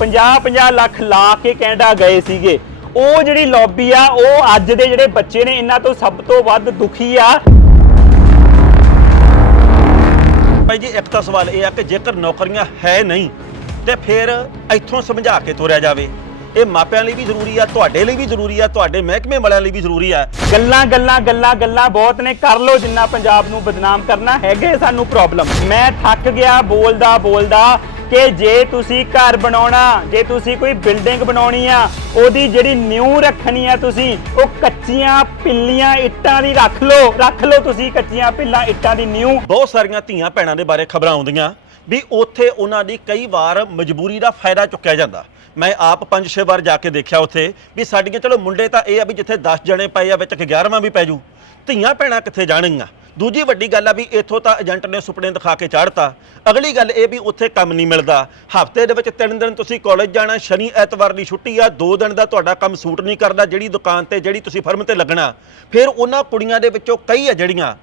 50-50 ਲੱਖ ਲਾ ਕੇ ਕੈਨੇਡਾ ਗਏ ਸੀਗੇ। ਉਹ ਜਿਹੜੀ ਲੌਬੀ ਆ ਉਹ ਅੱਜ ਦੇ ਜਿਹੜੇ ਬੱਚੇ ਨੇ ਇਹਨਾਂ ਤੋਂ ਸਭ ਤੋਂ ਵੱਧ ਦੁਖੀ ਆ। ਭਾਈ ਜੀ ਇੱਕ ਤਾਂ ਸਵਾਲ ਇਹ ਆ ਕਿ ਜੇਕਰ ਨੌਕਰੀਆਂ ਹੈ ਨਹੀਂ ਤੇ ਫਿਰ ਇੱਥੋਂ ਸਮਝਾ ਕੇ ਤੋਰਿਆ ਜਾਵੇ। ਇਹ ਮਾਪਿਆਂ ਲਈ ਵੀ ਜ਼ਰੂਰੀ ਆ ਤੁਹਾਡੇ ਲਈ ਵੀ ਜ਼ਰੂਰੀ ਆ ਤੁਹਾਡੇ ਮਹਿਕਮੇ ਵਾਲਿਆਂ ਲਈ ਵੀ ਜ਼ਰੂਰੀ ਆ। ਗੱਲਾਂ ਗੱਲਾਂ ਗੱਲਾਂ ਗੱਲਾਂ ਬਹੁਤ ਨੇ। ਕਰ ਲੋ ਜਿੰਨਾ ਪੰਜਾਬ ਨੂੰ ਬਦਨਾਮ ਕਰਨਾ ਹੈਗੇ ਸਾਨੂੰ ਪ੍ਰੋਬਲਮ ਮੈਂ ਥੱਕ ਗਿਆ ਬੋਲਦਾ ਬੋਲਦਾ ਕਿ ਜੇ ਤੁਸੀਂ ਘਰ ਬਣਾਉਣਾ, ਜੇ ਤੁਸੀਂ ਕੋਈ ਬਿਲਡਿੰਗ ਬਣਾਉਣੀ ਆ, ਉਹਦੀ ਜਿਹੜੀ ਨਿਊ ਰੱਖਣੀ ਆ ਤੁਸੀਂ, ਉਹ ਕੱਚੀਆਂ ਪਿੱਲੀਆਂ ਇੱਟਾਂ ਦੀ ਰੱਖ ਲਓ ਰੱਖ ਲਓ ਤੁਸੀਂ ਕੱਚੀਆਂ ਪਿੱਲਾਂ ਇੱਟਾਂ ਦੀ ਨਿਊ ਬਹੁਤ ਸਾਰੀਆਂ ਧੀਆਂ ਭੈਣਾਂ ਦੇ ਬਾਰੇ ਖਬਰਾਂ ਆਉਂਦੀਆਂ ਵੀ ਉੱਥੇ ਉਹਨਾਂ ਦੀ ਕਈ ਵਾਰ ਮਜਬੂਰੀ ਦਾ ਫਾਇਦਾ ਚੁੱਕਿਆ ਜਾਂਦਾ। ਮੈਂ ਆਪ 5-6 ਵਾਰ ਜਾ ਕੇ ਦੇਖਿਆ ਉੱਥੇ ਵੀ ਸਾਡੀਆਂ, ਚਲੋ ਮੁੰਡੇ ਤਾਂ ਇਹ ਆ ਵੀ ਜਿੱਥੇ 10 ਜਣੇ ਪਏ ਆ, ਵਿੱਚ ਇੱਕ 11ਵਾਂ ਵੀ ਪੈ ਜੂ। ਧੀਆਂ ਭੈਣਾਂ ਕਿੱਥੇ ਜਾਣਗੀਆਂ? ਦੂਜੀ ਵੱਡੀ ਗੱਲ ਆ ਵੀ ਇੱਥੋਂ ਤਾਂ ਏਜੰਟ ਨੇ ਸੁਪਨੇ ਦਿਖਾ ਕੇ ਚਾੜਤਾ। ਅਗਲੀ ਗੱਲ ਇਹ ਵੀ ਉੱਥੇ ਕੰਮ ਨਹੀਂ ਮਿਲਦਾ। ਹਫ਼ਤੇ ਦੇ ਵਿੱਚ ਤਿੰਨ ਦਿਨ ਤੁਸੀਂ ਕਾਲਜ ਜਾਣਾ, ਸ਼ਨੀ, ਐਤਵਾਰ ਦੀ ਛੁੱਟੀ ਆ, ਦੋ ਦਿਨ ਦਾ ਤੁਹਾਡਾ ਕੰਮ ਸੂਟ ਨਹੀਂ ਕਰਦਾ, ਜਿਹੜੀ ਦੁਕਾਨ ਤੇ, ਜਿਹੜੀ ਤੁਸੀਂ ਫਰਮ ਤੇ ਲੱਗਣਾ। ਫਿਰ ਉਹਨਾਂ ਕੁੜੀਆਂ ਦੇ ਵਿੱਚੋਂ ਕਈ ਆ ਜਿਹੜੀਆਂ,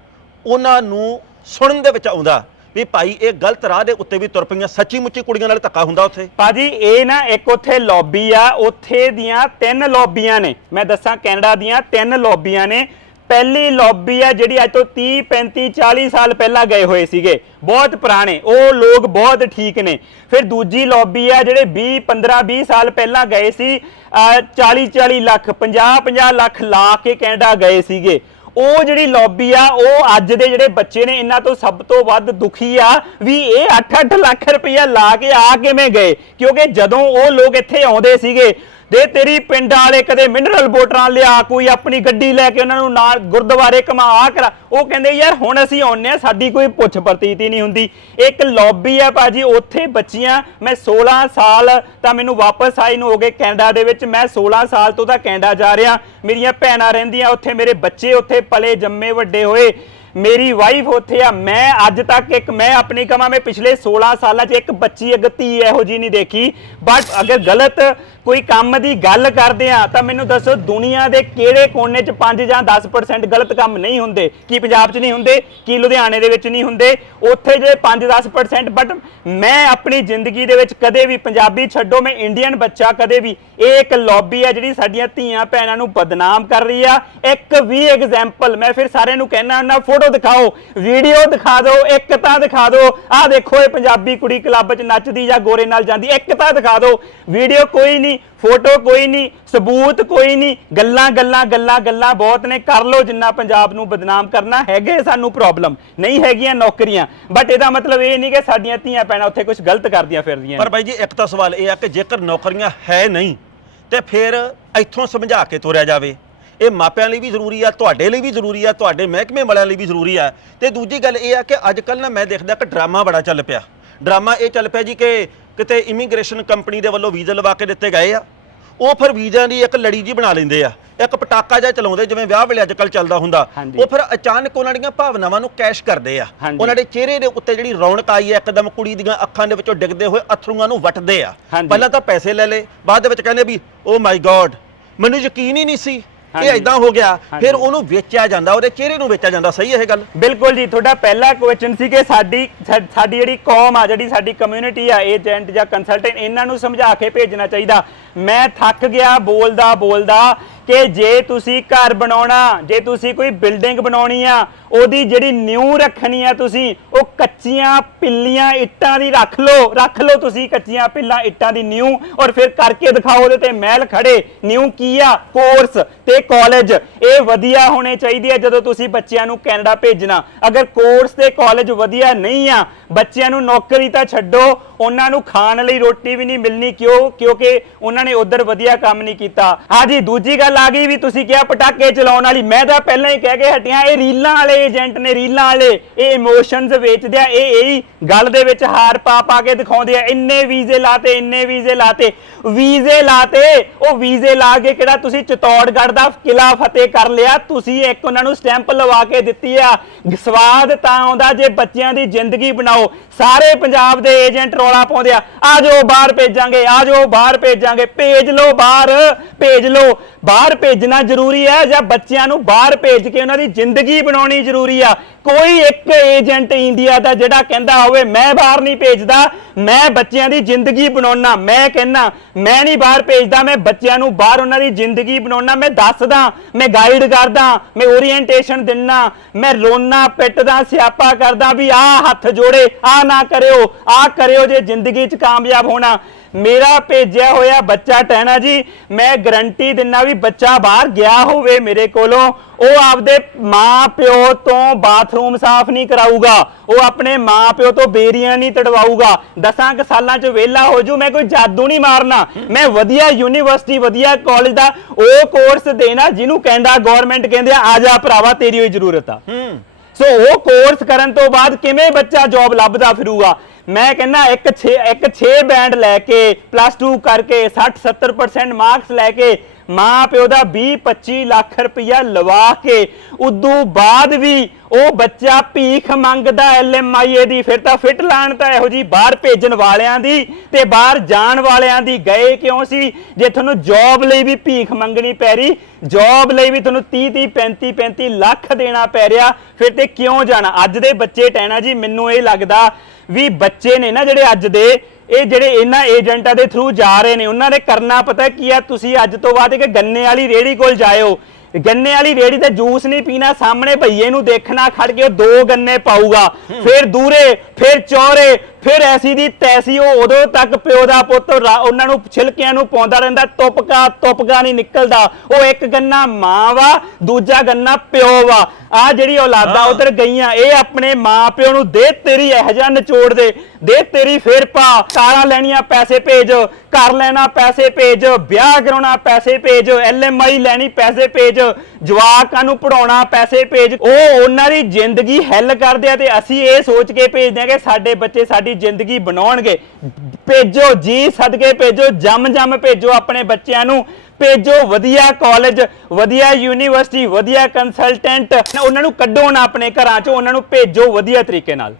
ਉਹਨਾਂ ਨੂੰ ਸੁਣਨ ਦੇ ਵਿੱਚ ਆਉਂਦਾ ਵੀ ਭਾਈ ਇਹ ਗਲਤ ਰਾਹ ਦੇ ਉੱਤੇ ਵੀ ਤੁਰ ਪਈਆਂ ਸੱਚੀ ਮੁੱਚੀ ਕੁੜੀਆਂ ਨਾਲ ਧੱਕਾ ਹੁੰਦਾ ਉੱਥੇ। ਭਾਜੀ, ਇਹ ਨਾ ਇੱਕ ਉੱਥੇ ਲੌਬੀ ਆ, ਉੱਥੇ ਦੀਆਂ ਤਿੰਨ ਲੌਬੀਆਂ ਨੇ। ਮੈਂ ਦੱਸਾਂ ਕੈਨੇਡਾ ਦੀਆਂ ਤਿੰਨ ਲੌਬੀਆਂ ਨੇ। ਪਹਿਲੀ ਲੌਬੀ ਆ ਜਿਹੜੀ ਅੱਜ ਤੋਂ 30 35 40 ਸਾਲ ਪਹਿਲਾਂ ਗਏ ਹੋਏ ਸੀਗੇ। ਬਹੁਤ ਪੁਰਾਣੇ, ਉਹ ਲੋਕ ਬਹੁਤ ਠੀਕ ਨੇ। ਫਿਰ ਦੂਜੀ ਲੌਬੀ ਆ ਜਿਹੜੇ 20 15 20 ਸਾਲ ਪਹਿਲਾਂ ਗਏ ਸੀ 40 40 ਲੱਖ 50 50 ਲੱਖ ਲਾ ਕੇ ਕੈਨੇਡਾ ਗਏ ਸੀਗੇ। ਉਹ ਜਿਹੜੀ ਲੌਬੀ ਆ, ਉਹ ਅੱਜ ਦੇ ਜਿਹੜੇ ਬੱਚੇ ਨੇ, ਇਹਨਾਂ ਤੋਂ ਸਭ ਤੋਂ ਵੱਧ ਦੁਖੀ ਆ ਵੀ ਇਹ 8-8 ਲੱਖ ਰੁਪਇਆ ਲਾ ਕੇ ਆ ਕਿਵੇਂ ਗਏ? ਕਿਉਂਕਿ ਜਦੋਂ ਉਹ ਲੋਕ ਇੱਥੇ ਆਉਂਦੇ ਸੀਗੇ ਦੇ ਤੇਰੀ ਪਿੰਡ ਵਾਲੇ ਕਦੇ ਮਿਨਰਲ ਬੋਟਰਾਂ ਲਿਆ, ਕੋਈ ਆਪਣੀ ਗੱਡੀ ਲੈ ਕੇ ਉਹਨਾਂ ਨੂੰ ਨਾਲ ਗੁਰਦੁਆਰੇ ਕਮਾ ਕਰਾ। ਉਹ ਕਹਿੰਦੇ, ਯਾਰ ਹੁਣ ਅਸੀਂ ਆਉਂਦੇ ਆ ਸਾਡੀ ਕੋਈ ਪੁੱਛ ਪ੍ਰਤੀਤੀ ਨਹੀਂ ਹੁੰਦੀ। ਇੱਕ ਲੌਬੀ ਹੈ ਭਾਜੀ, ਉੱਥੇ ਬੱਚੀਆਂ, ਮੈਂ 16 ਸਾਲ ਤਾਂ ਮੈਨੂੰ ਵਾਪਸ ਆਈ ਨੂੰ ਹੋ ਗਏ ਕੈਨੇਡਾ ਦੇ ਵਿੱਚ। ਮੈਂ 16 ਸਾਲ ਤੋਂ ਤਾਂ ਕੈਨੇਡਾ ਜਾ ਰਿਹਾ। ਮੇਰੀਆਂ ਭੈਣਾਂ ਰਹਿੰਦੀਆਂ ਉੱਥੇ, ਮੇਰੇ ਬੱਚੇ ਉੱਥੇ ਪਲੇ, ਜੰਮੇ ਵੱਡੇ ਹੋਏ। ਮੇਰੀ ਵਾਈਫ ਉੱਥੇ ਆ, ਮੈਂ ਅੱਜ ਤੱਕ ਇੱਕ, ਮੈਂ ਆਪਣੀ ਕਮਾਂ, ਮੈਂ ਪਿਛਲੇ 16 ਸਾਲਾਂ 'ਚ ਇੱਕ ਬੱਚੀ, ਇੱਕ ਧੀ ਇਹੋ ਜੀ ਨਹੀਂ ਦੇਖੀ। ਬਟ ਅਗਰ ਗਲਤ ਕੋਈ ਕੰਮ ਦੀ ਗੱਲ ਕਰਦੇ ਆ, ਤਾਂ ਮੈਨੂੰ ਦੱਸੋ ਦੁਨੀਆ ਦੇ ਕਿਹੜੇ ਕੋਨੇ 'ਚ 5 ਜਾਂ 10% ਗਲਤ ਕੰਮ ਨਹੀਂ ਹੁੰਦੇ? ਕੀ ਪੰਜਾਬ 'ਚ ਨਹੀਂ ਹੁੰਦੇ? ਕੀ ਲੁਧਿਆਣੇ ਦੇ ਵਿੱਚ ਨਹੀਂ ਹੁੰਦੇ? ਉੱਥੇ ਜੇ 5-10% ਬਟ ਮੈਂ ਆਪਣੀ ਜ਼ਿੰਦਗੀ ਦੇ ਵਿੱਚ ਕਦੇ ਵੀ ਪੰਜਾਬੀ ਛੱਡੋ, ਮੈਂ ਇੰਡੀਅਨ ਬੱਚਾ ਕਦੇ ਵੀ। ਇਹ ਇੱਕ ਲੌਬੀ ਆ ਜਿਹੜੀ ਸਾਡੀਆਂ ਧੀਆਂ ਭੈਣਾਂ ਨੂੰ ਬਦਨਾਮ ਕਰ ਰਹੀ ਆ। ਇੱਕ ਵੀ ਐਗਜ਼ਾਮਪਲ ਮੈਂ ਫਿਰ ਸਾਰਿਆਂ ਨੂੰ ਕਹਿਣਾ ਹੁੰਦਾ, ਫੋਟੋ ਦਿਖਾਓ, ਵੀਡੀਓ ਦਿਖਾ ਦਿਓ, ਇੱਕ ਤਾਂ ਦਿਖਾ ਦਿਓ। ਆਹ ਦੇਖੋ, ਇਹ ਪੰਜਾਬੀ ਕੁੜੀ ਕਲੱਬ 'ਚ ਨੱਚਦੀ ਜਾਂ ਗੋਰੇ ਨਾਲ ਜਾਂਦੀ, ਇੱਕ ਤਾਂ ਦਿਖਾ ਦਿਓ। ਵੀਡੀਓ ਕੋਈ ਨਹੀਂ, ਫੋਟੋ ਕੋਈ ਨਹੀਂ, ਸਬੂਤ ਕੋਈ ਨਹੀਂ। ਗੱਲਾਂ ਗੱਲਾਂ ਗੱਲਾਂ ਗੱਲਾਂ ਬਹੁਤ ਨੇ। ਕਰ ਲੋ ਜਿੰਨਾ ਪੰਜਾਬ ਨੂੰ ਬਦਨਾਮ ਕਰਨਾ ਹੈਗੇ ਸਾਨੂੰ ਪ੍ਰੋਬਲਮ ਨਹੀਂ ਹੈਗੀਆਂ ਨੌਕਰੀਆਂ। ਬਟ ਇਹਦਾ ਮਤਲਬ ਇਹ ਨਹੀਂ ਕਿ ਸਾਡੀਆਂ ਧੀਆਂ ਭੈਣਾਂ ਉੱਥੇ ਕੁਝ ਗਲਤ ਕਰਦੀਆਂ ਫਿਰਦੀਆਂ ਪਰ ਬਾਈ ਜੀ, ਇੱਕ ਤਾਂ ਸਵਾਲ ਇਹ ਆ ਕਿ ਜੇਕਰ ਨੌਕਰੀਆਂ ਹੈ ਨਹੀਂ, ਤੇ ਫਿਰ ਇੱਥੋਂ ਸਮਝਾ ਕੇ ਤੋਰਿਆ ਜਾਵੇ। ਇਹ ਮਾਪਿਆਂ ਲਈ ਵੀ ਜ਼ਰੂਰੀ ਆ ਤੁਹਾਡੇ ਲਈ ਵੀ ਜ਼ਰੂਰੀ ਆ ਤੁਹਾਡੇ ਮਹਿਕਮੇ ਵਾਲਿਆਂ ਲਈ ਵੀ ਜ਼ਰੂਰੀ ਆ। ਤੇ ਦੂਜੀ ਗੱਲ ਇਹ ਆ ਕਿ ਅੱਜ ਕੱਲ ਨਾ ਮੈਂ ਦੇਖਦਾ ਕਿ ਡਰਾਮਾ ਬੜਾ ਚੱਲ ਪਿਆ। ਡਰਾਮਾ ਇਹ ਚੱਲ ਪਿਆ ਜੀ ਕਿ ਕਿਤੇ ਇਮੀਗ੍ਰੇਸ਼ਨ ਕੰਪਨੀ ਦੇ ਵੱਲੋਂ ਵੀਜ਼ਾ ਲਵਾ ਕੇ ਦਿੱਤੇ ਗਏ ਆ। ਉਹ ਫਿਰ ਵੀਜ਼ਿਆਂ ਦੀ ਇੱਕ ਲੜੀ ਜੀ ਬਣਾ ਲੈਂਦੇ ਆ। ਇੱਕ ਪਟਾਕਾ ਜਿਹਾ ਚਲਾਉਂਦੇ ਜਿਵੇਂ ਵਿਆਹ ਵੇਲੇ ਅੱਜ ਕੱਲ ਚੱਲਦਾ ਹੁੰਦਾ। ਉਹ ਫਿਰ ਅਚਾਨਕ ਉਹਨਾਂ ਦੀਆਂ ਭਾਵਨਾਵਾਂ ਨੂੰ ਕੈਸ਼ ਕਰਦੇ ਆ। ਉਹਨਾਂ ਦੇ ਚਿਹਰੇ ਦੇ ਉੱਤੇ ਜਿਹੜੀ ਰੌਣਕ ਆਈ ਹੈ ਇੱਕਦਮ ਕੁੜੀ ਦੀਆਂ ਅੱਖਾਂ ਦੇ ਵਿੱਚੋਂ ਡਿੱਗਦੇ ਹੋਏ ਅਥਰੂਆਂ ਨੂੰ ਵੱਟਦੇ ਆ। ਪਹਿਲਾਂ ਤਾਂ ਪੈਸੇ ਲੈ ਲੇ ਬਾਅਦ ਦੇ ਵਿੱਚ ਕਹਿੰਦੇ ਵੀ ਓ ਮਾਈ ਗॉड ਮੈਨੂੰ ਯਕੀਨ ਹੀ ਨਹੀਂ ਸੀ ਇਹ। ਇਦਾਂ ਹੋ ਗਿਆ। ਫਿਰ ਉਹਨੂੰ ਵੇਚਿਆ ਜਾਂਦਾ ਉਹਦੇ ਚਿਹਰੇ ਨੂੰ ਵੇਚਿਆ ਜਾਂਦਾ ਸਹੀ ਇਹ ਗੱਲ ਬਿਲਕੁਲ ਜੀ ਤੁਹਾਡਾ ਪਹਿਲਾ ਕੁਐਸਚਨ ਸੀ ਕਿ ਸਾਡੀ ਸਾਡੀ ਜਿਹੜੀ ਕੌਮ ਆ ਜਿਹੜੀ ਸਾਡੀ ਕਮਿਊਨਿਟੀ ਆ ਏਜੰਟ ਜਾਂ ਕੰਸਲਟੈਂਟ ਇਹਨਾਂ ਨੂੰ ਸਮਝਾ ਕੇ ਭੇਜਣਾ ਚਾਹੀਦਾ ਮੈਂ ਥੱਕ ਗਿਆ, ਬੋਲਦਾ ਬੋਲਦਾ ਕਿ ਜੇ ਤੁਸੀਂ ਘਰ ਬਣਾਉਣਾ, ਜੇ ਤੁਸੀਂ ਕੋਈ ਬਿਲਡਿੰਗ ਬਣਾਉਣੀ ਆ, ਉਹਦੀ ਜਿਹੜੀ ਨਿਊ ਰੱਖਣੀ ਆ ਤੁਸੀਂ, ਉਹ ਕੱਚੀਆਂ ਪਿੱਲੀਆਂ ਇੱਟਾਂ ਦੀ ਰੱਖ ਲਓ ਰੱਖ ਲਓ ਤੁਸੀਂ ਕੱਚੀਆਂ ਪਿੱਲਾਂ ਇੱਟਾਂ ਦੀ ਨਿਊ ਔਰ ਫਿਰ ਕਰਕੇ ਦਿਖਾਓ ਉਹਦੇ ਤੇ ਮਹਿਲ ਖੜੇ ਨਿਊ ਕੀ ਆ? ਕੋਰਸ ਤੇ ਕਾਲਜ। ਇਹ ਵਧੀਆ ਹੋਣੇ ਚਾਹੀਦੇ ਆ ਜਦੋਂ ਤੁਸੀਂ ਬੱਚਿਆਂ ਨੂੰ ਕੈਨੇਡਾ ਭੇਜਣਾ। ਅਗਰ ਕੋਰਸ ਤੇ ਕਾਲਜ ਵਧੀਆ ਨਹੀਂ ਆ, ਬੱਚਿਆਂ ਨੂੰ ਨੌਕਰੀ ਤਾਂ ਛੱਡੋ, ਉਹਨਾਂ ਨੂੰ ਖਾਣ ਲਈ ਰੋਟੀ ਵੀ ਨਹੀਂ ਮਿਲਣੀ। ਕਿਉਂ? ਕਿਉਂਕਿ ਉਹਨਾਂ ਨੇ ਉਧਰ ਵਧੀਆ ਕੰਮ ਨਹੀਂ ਕੀਤਾ। ਹਾਂਜੀ, ਦੂਜੀ ਗੱਲ ਆ ਗਈ ਵੀ ਤੁਸੀਂ ਕਿਹਾ ਪਟਾਕੇ ਚਲਾਉਣ ਵਾਲੀ। ਮੈਂ ਤਾਂ ਪਹਿਲਾਂ ਹੀ ਕਹਿ ਕੇ ਹਟਿਆ, ਇਹ ਰੀਲਾਂ ਵਾਲੇ ਏਜੰਟ ਨੇ, ਰੀਲਾਂ ਵਾਲੇ। ਇਹ ਇਮੋਸ਼ਨਸ ਵੇਚਦੇ ਆ, ਇਹ ਇਹੀ ਗੱਲ ਦੇ ਵਿੱਚ ਹਾਰ ਪਾ ਪਾ ਕੇ ਦਿਖਾਉਂਦੇ ਆ। ਇੰਨੇ ਵੀਜ਼ੇ ਲਾਤੇ, ਇੰਨੇ ਵੀਜ਼ੇ ਲਾਤੇ। ਵੀਜ਼ੇ ਲਾਤੇ, ਉਹ ਵੀਜ਼ੇ ਲਾ ਕੇ ਕਿਹੜਾ ਤੁਸੀਂ ਚਿਤੌੜਗੜ੍ਹ ਦਾ ਕਿਲਾ ਫਤਿਹ ਕਰ ਲਿਆ? ਤੁਸੀਂ ਇੱਕ ਉਹਨਾਂ ਨੂੰ ਸਟੈਂਪ ਲਵਾ ਕੇ ਦਿੱਤੀ ਆ। ਸਵਾਦ ਤਾਂ ਆਉਂਦਾ ਜੇ ਬੱਚਿਆਂ ਦੀ ਜ਼ਿੰਦਗੀ ਬਣਾਓ। ਸਾਰੇ ਪੰਜਾਬ ਦੇ ਏਜੰਟ ਰੌਲਾ ਪਾਉਂਦੇ ਆ। ਆ ਬਾਹਰ ਭੇਜਾਂਗੇ, ਆ ਜਾਓ, ਬਾਹਰ ਭੇਜਾਂਗੇ। ਭੇਜ ਲਓ ਬਾਹਰ, ਭੇਜ ਲਓ। ਬਾਹਰ ਭੇਜਣਾ ਜ਼ਰੂਰੀ ਹੈ ਜਾਂ ਬੱਚਿਆਂ ਨੂੰ ਬਾਹਰ ਭੇਜ ਕੇ ਉਹਨਾਂ ਦੀ ਜ਼ਿੰਦਗੀ ਬਣਾਉਣੀ ਜ਼ਰੂਰੀ ਆ। ਕੋਈ ਇੱਕ ਏਜੰਟ ਇੰਡੀਆ ਦਾ ਜਿਹੜਾ ਕਹਿੰਦਾ ਹੋਵੇ, ਮੈਂ ਬਾਹਰ ਨਹੀਂ ਭੇਜਦਾ, ਮੈਂ ਬੱਚਿਆਂ ਦੀ ਜ਼ਿੰਦਗੀ ਬਣਾਉਣਾ, ਮੈਂ ਕਹਿੰਨਾ ਮੈਂ ਨਹੀਂ ਬਾਹਰ ਭੇਜਦਾ, ਮੈਂ ਬੱਚਿਆਂ ਨੂੰ ਬਾਹਰ ਉਹਨਾਂ ਦੀ ਜ਼ਿੰਦਗੀ ਬਣਾਉਣਾ, ਮੈਂ ਦੱਸਦਾ, ਮੈਂ ਗਾਈਡ ਕਰਦਾ, ਮੈਂ ਓਰੀਐਂਟੇਸ਼ਨ ਦਿੰਨਾ, ਮੈਂ ਰੋਣਾ ਪਿੱਟਦਾ, ਸਿਆਪਾ ਕਰਦਾ ਵੀ ਆਹ ਹੱਥ ਜੋੜੇ, ਆਹ ਨਾ ਕਰਿਓ, ਆਹ ਕਰਿਓ ਜੇ ਜ਼ਿੰਦਗੀ 'ਚ ਕਾਮਯਾਬ ਹੋਣਾ। ਮੇਰਾ ਭੇਜਿਆ ਹੋਇਆ ਬੱਚਾ ਟਹਿਣਾ ਜੀ, ਮੈਂ ਗਰੰਟੀ ਦਿੰਨਾ ਵੀ ਬੱਚਾ ਬਾਹਰ ਗਿਆ ਹੋਵੇ ਮੇਰੇ ਕੋਲੋਂ। ਉਹ ਆਪਦੇ ਮਾਂ ਪਿਓ ਤੋਂ ਬਾਥਰੂਮ ਸਾਫ਼ ਨਹੀਂ ਕਰਾਊਗਾ। ਉਹ ਆਪਣੇ ਮਾਂ ਪਿਓ ਤੋਂ ਬੇਰੀਆਂ ਨਹੀਂ ਤੜਵਾਊਗਾ। ਦਸਾਂ ਕੁ ਸਾਲਾਂ ਚ ਵਿਹਲਾ ਹੋ ਜੂ, ਮੈਂ ਕੋਈ ਜਾਦੂ ਨਹੀਂ ਮਾਰਨਾ। ਮੈਂ ਵਧੀਆ ਯੂਨੀਵਰਸਿਟੀ ਵਧੀਆ ਕਾਲਜ ਦਾ ਉਹ ਕੋਰਸ ਦੇਣਾ ਜਿਹਨੂੰ ਕਹਿੰਦਾ ਗਵਰਨਮੈਂਟ ਕਹਿੰਦੇ ਆ ਆ ਜਾ ਭਰਾਵਾ, ਤੇਰੀ ਹੋਈ ਜ਼ਰੂਰਤ ਆ। ਹੂੰ। ਸੋ ਉਹ ਕੋਰਸ ਕਰਨ ਤੋਂ ਬਾਅਦ ਕਿਵੇਂ ਬੱਚਾ ਜੌਬ ਲੱਭਦਾ ਫਿਰੂਗਾ? ਮੈਂ ਕਹਿੰਦਾ ਇੱਕ 6 ਇੱਕ 6 ਬੈਂਡ ਲੈ ਕੇ ਪਲੱਸ 2 ਕਰਕੇ 60 70% ਮਾਰਕਸ ਲੈ ਕੇ ਮਾਂ ਪਿਓ ਦਾ 20 25 ਲੱਖ ਰੁਪਇਆ ਲਵਾ ਕੇ, ਉਦੋਂ ਬਾਅਦ ਵੀ ਉਹ ਬੱਚਾ ਭੀਖ ਮੰਗਦਾ ਐਲਐਮਆਈਏ ਦੀ, ਫਿਰ ਤਾਂ ਫਿੱਟ ਲਾਣ ਤਾਂ ਇਹੋ ਜੀ ਬਾਹਰ ਭੇਜਣ ਵਾਲਿਆਂ ਦੀ ਤੇ ਬਾਹਰ ਜਾਣ ਵਾਲਿਆਂ ਦੀ ਗਏ ਕਿਉਂ ਸੀ? ਜੇ ਤੁਹਾਨੂੰ ਜੌਬ ਲਈ ਵੀ ਭੀਖ ਮੰਗਣੀ ਪੈ ਰਹੀ ਜੌਬ ਲਈ ਵੀ ਤੁਹਾਨੂੰ 30 30 35 35 ਲੱਖ ਦੇਣਾ ਪੈ ਰਿਹਾ, ਫਿਰ ਤੇ ਕਿਉਂ ਜਾਣਾ? ਅੱਜ ਦੇ ਬੱਚੇ, ਟੈਣਾ ਜੀ, ਮੈਨੂੰ ਇਹ ਲੱਗਦਾ ਵੀ ਬੱਚੇ ਨੇ ਨਾ ਜਿਹੜੇ ਅੱਜ ਦੇ ਇਹ ਜਿਹੜੇ ਇਹਨਾਂ ਏਜੰਟਾਂ ਦੇ ਥਰੂ ਜਾ ਰਹੇ ਨੇ ਉਹਨਾਂ ਨੇ ਕਰਨਾ ਪਤਾ ਕੀ ਆ? ਤੁਸੀਂ ਅੱਜ ਤੋਂ ਬਾਅਦ ਇੱਕ ਗੰਨੇ ਵਾਲੀ ਰੇੜੀ ਕੋਲ ਜਾਇਓ। ਗੰਨੇ ਵਾਲੀ ਰੇੜੀ ਤੇ ਜੂਸ ਨਹੀਂ ਪੀਣਾ ਸਾਹਮਣੇ ਭਈਏ ਨੂੰ ਦੇਖਣਾ ਖੜ ਕੇ ਉਹ ਦੋ ਗੰਨੇ ਪਾਊਗਾ। ਫਿਰ ਦੂਰੇ ਫਿਰ ਚੌਰੇ ਫਿਰ ਐਸੀ ਦੀ ਤੈਸੀ ਉਹ ਉਦੋਂ ਤੱਕ ਪਿਓ ਦਾ ਪੁੱਤ ਉਹਨਾਂ ਨੂੰ ਛਿਲਕਿਆਂ ਨੂੰ ਪਾਉਂਦਾ ਰਹਿੰਦਾ ਤੁਪਕਾ ਤੁਪਕਾ ਨਹੀਂ ਨਿਕਲਦਾ। ਉਹ ਇੱਕ ਗੰਨਾ ਮਾਂ ਵਾ ਦੂਜਾ ਗੰਨਾ ਪਿਓ ਵਾ। ਆ ਜਿਹੜੀ ਔਲਾਦਾਂ। ਉਧਰ ਗਈਆਂ ਇਹ ਆਪਣੇ ਮਾਂ ਪਿਓ ਨੂੰ ਦੇ ਤੇਰੀ ਇਹ ਜਿਹਾ ਨਿਚੋੜ ਦੇ ਦੇ ਤੇਰੀ ਫੇਰ ਪਾ। ਕਾਰਾਂ ਲੈਣੀਆਂ ਪੈਸੇ ਭੇਜ। ਘਰ ਲੈਣਾ ਪੈਸੇ ਭੇਜ। ਵਿਆਹ ਕਰਾਉਣਾ ਪੈਸੇ ਭੇਜ। ਐਲਐਮਆਈ ਲੈਣੀ ਪੈਸੇ ਭੇਜ। ਜਵਾਕਾਂ ਨੂੰ ਪੜਾਉਣਾ ਪੈਸੇ ਭੇਜ, ਉਹ ਉਹਨਾਂ ਦੀ ਜ਼ਿੰਦਗੀ ਹੈਲ ਕਰਦੇ ਆ ਤੇ ਅਸੀਂ ਇਹ ਸੋਚ ਕੇ ਭੇਜਦੇ ਆ ਕਿ ਸਾਡੇ ਬੱਚੇ ਸਾਡੀ ਜ਼ਿੰਦਗੀ ਬਣਾਉਣਗੇ। ਭੇਜੋ ਜੀ, ਸਦਕੇ ਭੇਜੋ, ਜੰਮ ਜੰਮ ਭੇਜੋ ਆਪਣੇ ਬੱਚਿਆਂ ਨੂੰ। ਭੇਜੋ ਵਧੀਆ ਕਾਲਜ ਵਧੀਆ ਯੂਨੀਵਰਸਿਟੀ ਵਧੀਆ ਕੰਸਲਟੈਂਟ ਉਹਨਾਂ ਨੂੰ ਕੱਢੋ ਨਾ ਆਪਣੇ ਘਰਾਂ ਚੋਂ, ਉਹਨਾਂ ਨੂੰ ਭੇਜੋ ਵਧੀਆ ਤਰੀਕੇ ਨਾਲ।